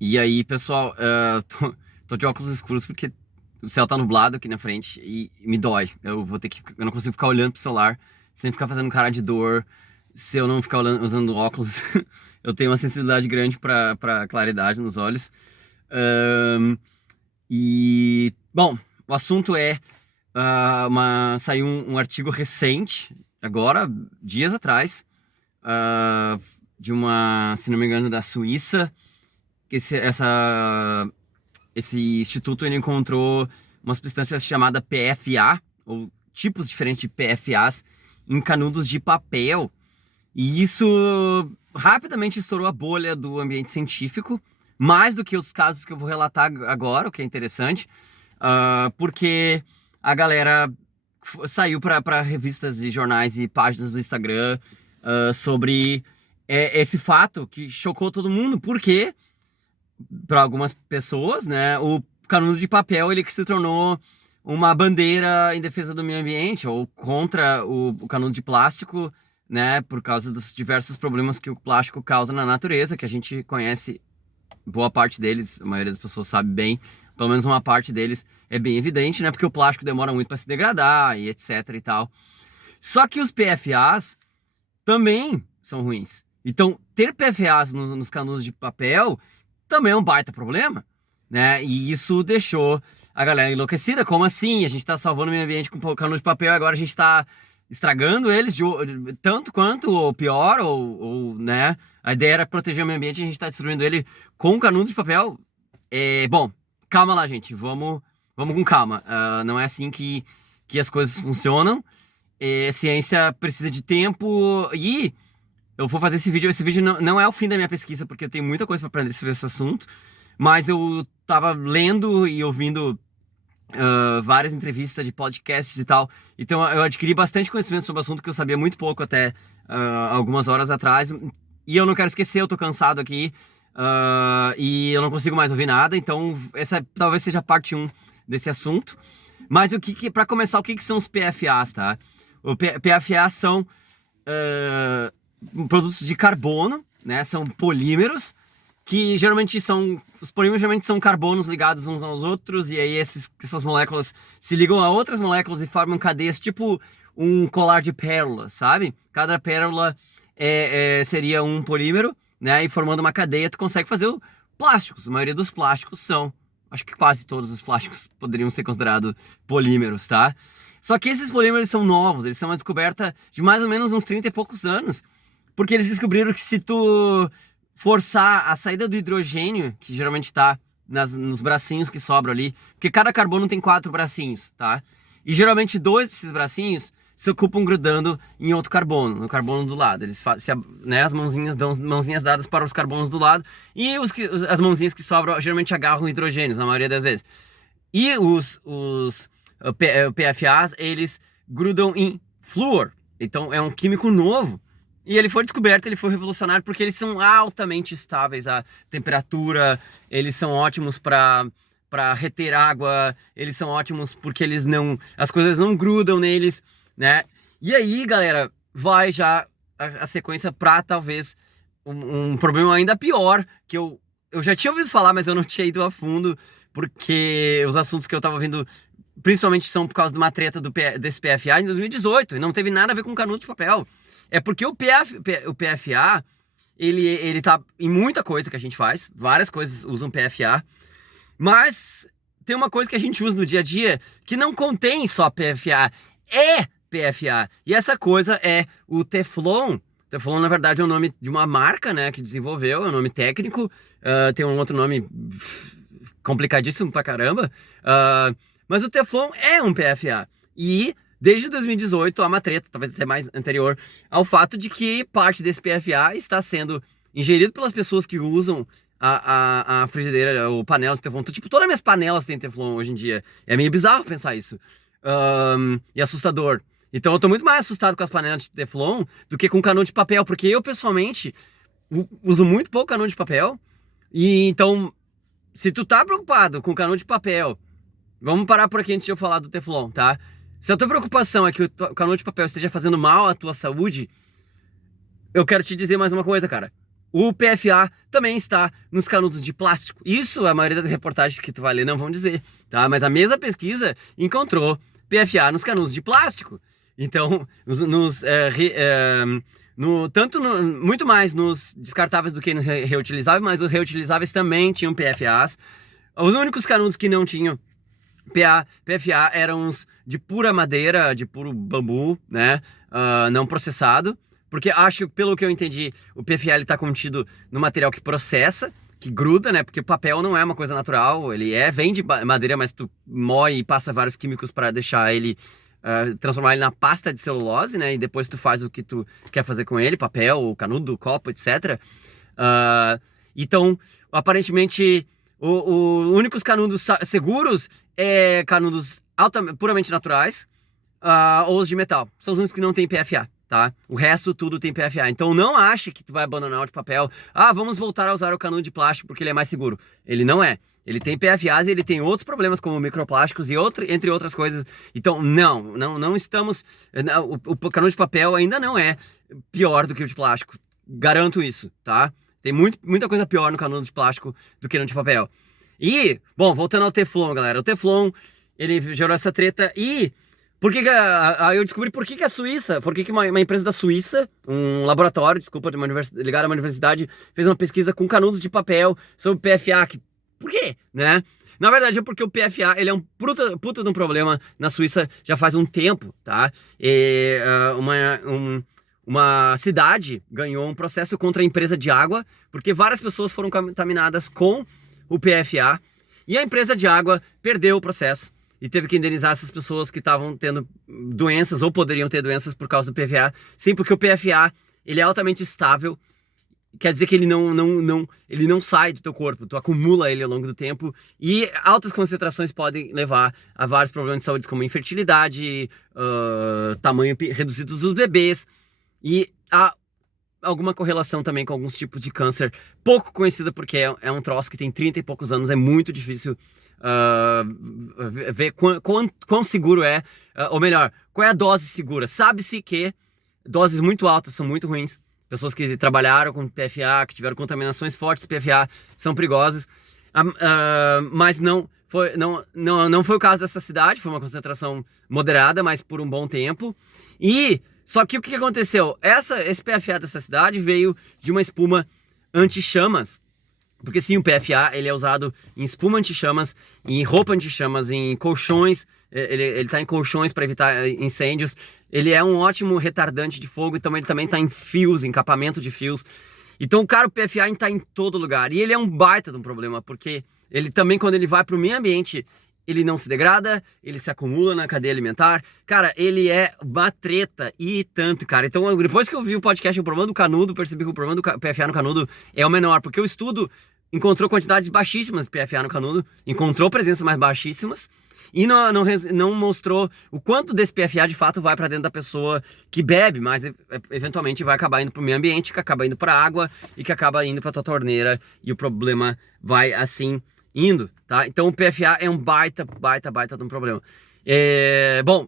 E aí, pessoal, tô de óculos escuros porque o céu tá nublado aqui na frente e me dói. Eu não consigo ficar olhando pro celular sem ficar fazendo cara de dor. Se eu não ficar usando óculos, eu tenho uma sensibilidade grande pra claridade nos olhos. Ahn, bom, o assunto é, saiu um artigo recente, agora, dias atrás, ah, de uma, se não me engano, da Suíça, que esse instituto ele encontrou uma substância chamada PFA, ou tipos diferentes de PFAs, em canudos de papel. E isso rapidamente estourou a bolha do ambiente científico, mais do que os casos que eu vou relatar agora, o que é interessante, porque a galera saiu para revistas e jornais e páginas do Instagram sobre esse fato que chocou todo mundo, porque para algumas pessoas, né, o canudo de papel ele que se tornou uma bandeira em defesa do meio ambiente ou contra o canudo de plástico, né, por causa dos diversos problemas que o plástico causa na natureza, que a gente conhece boa parte deles, a maioria das pessoas sabe bem, pelo menos uma parte deles é bem evidente, né, porque o plástico demora muito para se degradar e etc e tal. Só que os PFAs também são ruins. Então, ter PFAs nos canudos de papel também é um baita problema, né? E isso deixou a galera enlouquecida. Como assim? A gente tá salvando o meio ambiente com canudo de papel e agora a gente tá estragando eles tanto quanto, ou pior, né? A ideia era proteger o meio ambiente e a gente tá destruindo ele com canudo de papel. Bom, calma lá, gente. Vamos com calma. Não é assim que as coisas funcionam. Ciência precisa de tempo e eu vou fazer esse vídeo. Esse vídeo não é o fim da minha pesquisa, porque eu tenho muita coisa para aprender sobre esse assunto. Mas eu tava lendo e ouvindo várias entrevistas de podcasts e tal. Então eu adquiri bastante conhecimento sobre o assunto que eu sabia muito pouco até algumas horas atrás. E eu não quero esquecer, eu tô cansado aqui. E eu não consigo mais ouvir nada. Então essa talvez seja a parte um desse assunto. Mas para começar, o que são os PFAs, tá? PFAs são produtos de carbono, né? São polímeros que os polímeros geralmente são carbonos ligados uns aos outros e aí essas moléculas se ligam a outras moléculas e formam cadeias tipo um colar de pérolas, sabe? Cada pérola seria um polímero, né? E formando uma cadeia tu consegue fazer plásticos. A maioria dos plásticos são, acho que quase todos os plásticos poderiam ser considerados polímeros, tá? Só que esses polímeros são novos, eles são uma descoberta de mais ou menos uns 30 e poucos anos. Porque eles descobriram que se tu forçar a saída do hidrogênio, que geralmente está nos bracinhos que sobram ali, porque cada carbono tem 4 bracinhos, tá? E geralmente 2 desses bracinhos se ocupam grudando em outro carbono, no carbono do lado. Eles né, as mãozinhas dão mãozinhas dadas para os carbonos do lado e as mãozinhas que sobram geralmente agarram hidrogênios, na maioria das vezes. E os PFAs, eles grudam em flúor. Então é um químico novo. E ele foi descoberto, ele foi revolucionário porque eles são altamente estáveis à temperatura, eles são ótimos para reter água, eles são ótimos porque as coisas não grudam neles, né? E aí, galera, vai já a sequência para talvez um problema ainda pior, que eu já tinha ouvido falar, mas eu não tinha ido a fundo, porque os assuntos que eu tava vendo principalmente são por causa de uma treta desse PFA em 2018, e não teve nada a ver com canudo de papel. É porque o PFA, ele tá em muita coisa que a gente faz, várias coisas usam PFA, mas tem uma coisa que a gente usa no dia a dia que não contém só PFA, é PFA. E essa coisa é o Teflon. Teflon, na verdade, é o nome de uma marca, né, que desenvolveu, é um nome técnico, tem um outro nome complicadíssimo pra caramba, mas o Teflon é um PFA. E desde 2018 há uma treta, talvez até mais anterior, ao fato de que parte desse PFA está sendo ingerido pelas pessoas que usam a frigideira ou panela de Teflon. Então, tipo, todas as minhas panelas têm Teflon hoje em dia. É meio bizarro pensar isso. E assustador. Então eu tô muito mais assustado com as panelas de Teflon do que com canudo de papel, porque eu, pessoalmente, uso muito pouco canudo de papel. E então, se tu tá preocupado com canudo de papel, vamos parar por aqui antes de eu falar do Teflon, tá? Se a tua preocupação é que o canudo de papel esteja fazendo mal à tua saúde, eu quero te dizer mais uma coisa, cara. o PFA também está nos canudos de plástico. Isso a maioria das reportagens que tu vai ler não vão dizer, tá? Mas a mesma pesquisa encontrou PFA nos canudos de plástico. Então, muito mais nos descartáveis do que nos reutilizáveis, mas os reutilizáveis também tinham PFAs. Os únicos canudos que não tinham PFA eram os de pura madeira, de puro bambu, né? Não processado. Porque acho que, pelo que eu entendi, o PFA está contido no material que processa, que gruda, né? Porque o papel não é uma coisa natural, ele vem de madeira, mas tu moe e passa vários químicos para deixar ele, transformar ele na pasta de celulose, né? E depois tu faz o que tu quer fazer com ele, papel, canudo, copo, etc. Então, aparentemente, os únicos canudos seguros é canudos puramente naturais, ou os de metal. São os únicos que não tem PFA. Tá? O resto tudo tem PFA. Então não ache que tu vai abandonar o de papel. Vamos voltar a usar o canudo de plástico porque ele é mais seguro. Ele não é. Ele tem PFAs e ele tem outros problemas como microplásticos e entre outras coisas. Então não estamos... O canudo de papel ainda não é pior do que o de plástico. Garanto isso, tá? Tem muita coisa pior no canudo de plástico do que no de papel. E, bom, voltando ao Teflon, galera. O Teflon, ele gerou essa treta e... eu descobri por que a Suíça, por que uma empresa da Suíça, um laboratório, desculpa, ligado a uma universidade, fez uma pesquisa com canudos de papel sobre PFA. Por quê? Né? Na verdade é porque o PFA ele é um puta de um problema na Suíça já faz um tempo, tá? E, uma cidade ganhou um processo contra a empresa de água porque várias pessoas foram contaminadas com o PFA e a empresa de água perdeu o processo. E teve que indenizar essas pessoas que estavam tendo doenças ou poderiam ter doenças por causa do PFA. Sim, porque o PFA, ele é altamente estável. Quer dizer que ele não sai do teu corpo. Tu acumula ele ao longo do tempo. E altas concentrações podem levar a vários problemas de saúde, como infertilidade, tamanho reduzido dos bebês. E há alguma correlação também com alguns tipos de câncer. Pouco conhecida porque é um troço que tem 30 e poucos anos. É muito difícil ver quão seguro é, ou melhor, qual é a dose segura. Sabe-se que doses muito altas são muito ruins. Pessoas que trabalharam com PFA, que tiveram contaminações fortes de PFA, são perigosas. Mas não foi o caso dessa cidade. Foi uma concentração moderada, mas por um bom tempo. E só que o que aconteceu? Esse PFA dessa cidade veio de uma espuma anti-chamas. Porque sim, o PFA ele é usado em espuma anti-chamas, em roupa anti-chamas, em colchões. Ele tá em colchões para evitar incêndios. Ele é um ótimo retardante de fogo, então ele também tá em fios, encapamento de fios. Então, cara, o PFA tá em todo lugar. E ele é um baita de um problema, porque ele também, quando ele vai pro meio ambiente, ele não se degrada, ele se acumula na cadeia alimentar. Cara, ele é uma treta e tanto, cara. Então, depois que eu vi o podcast, o problema do canudo, percebi que o problema do PFA no canudo é o menor, porque o estudo encontrou quantidades baixíssimas de PFA no canudo, encontrou presenças mais baixíssimas, e não mostrou o quanto desse PFA de fato vai para dentro da pessoa que bebe, mas eventualmente vai acabar indo para o meio ambiente, que acaba indo para a água e que acaba indo para tua torneira, e o problema vai assim indo, tá? Então o PFA é um baita de um problema. Bom,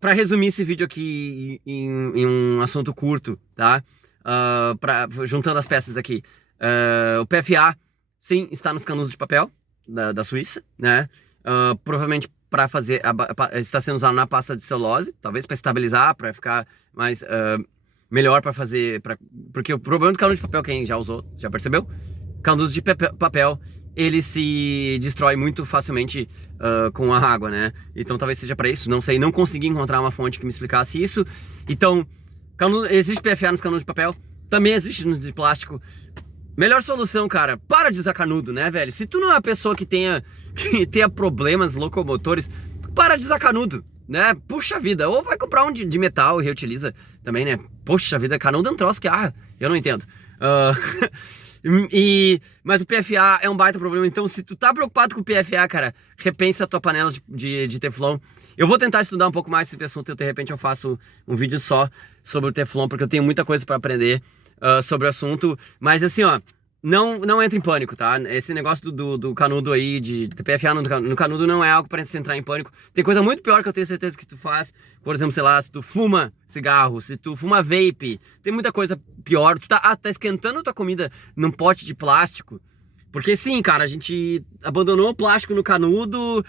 para resumir esse vídeo aqui em um assunto curto, tá? Juntando as peças aqui, o PFA sim está nos canudos de papel da Suíça, né? Provavelmente para fazer está sendo usado na pasta de celulose, talvez para estabilizar, para ficar mais melhor para fazer, porque o problema do canudo de papel, quem já usou, já percebeu? Canudos de papel, ele se destrói muito facilmente com a água, né? Então talvez seja para isso, não sei, não consegui encontrar uma fonte que me explicasse isso. Então, existe PFA nos canudos de papel, também existe nos de plástico. Melhor solução, cara, para de usar canudo, né, velho? Se tu não é uma pessoa que tenha problemas locomotores, para de usar canudo, né? Puxa vida, ou vai comprar um de metal e reutiliza também, né? Puxa vida, canudo é um troço que, eu não entendo. Mas o PFA é um baita problema, então se tu tá preocupado com o PFA, cara, repensa a tua panela de Teflon. Eu vou tentar estudar um pouco mais esse assunto, de repente eu faço um vídeo só sobre o Teflon, porque eu tenho muita coisa para aprender sobre o assunto. Mas assim, ó, não entra em pânico, tá? Esse negócio do canudo aí, de PFA no canudo não é algo pra você entrar em pânico. Tem coisa muito pior que eu tenho certeza que tu faz. Por exemplo, sei lá, se tu fuma cigarro, se tu fuma vape, tem muita coisa pior. Tu tá esquentando tua comida num pote de plástico. Porque sim, cara, a gente abandonou o plástico no canudo,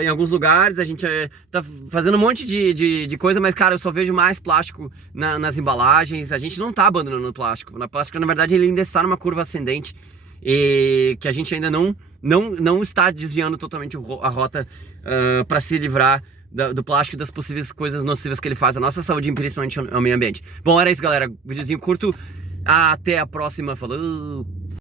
em alguns lugares, a gente tá fazendo um monte de coisa, mas, cara, eu só vejo mais plástico nas embalagens. A gente não tá abandonando o plástico. O plástico, na verdade, ele ainda está numa curva ascendente e que a gente ainda não está desviando totalmente a rota para se livrar do plástico e das possíveis coisas nocivas que ele faz à nossa saúde e principalmente ao meio ambiente. Bom, era isso, galera. Videozinho curto. Até a próxima. Falou!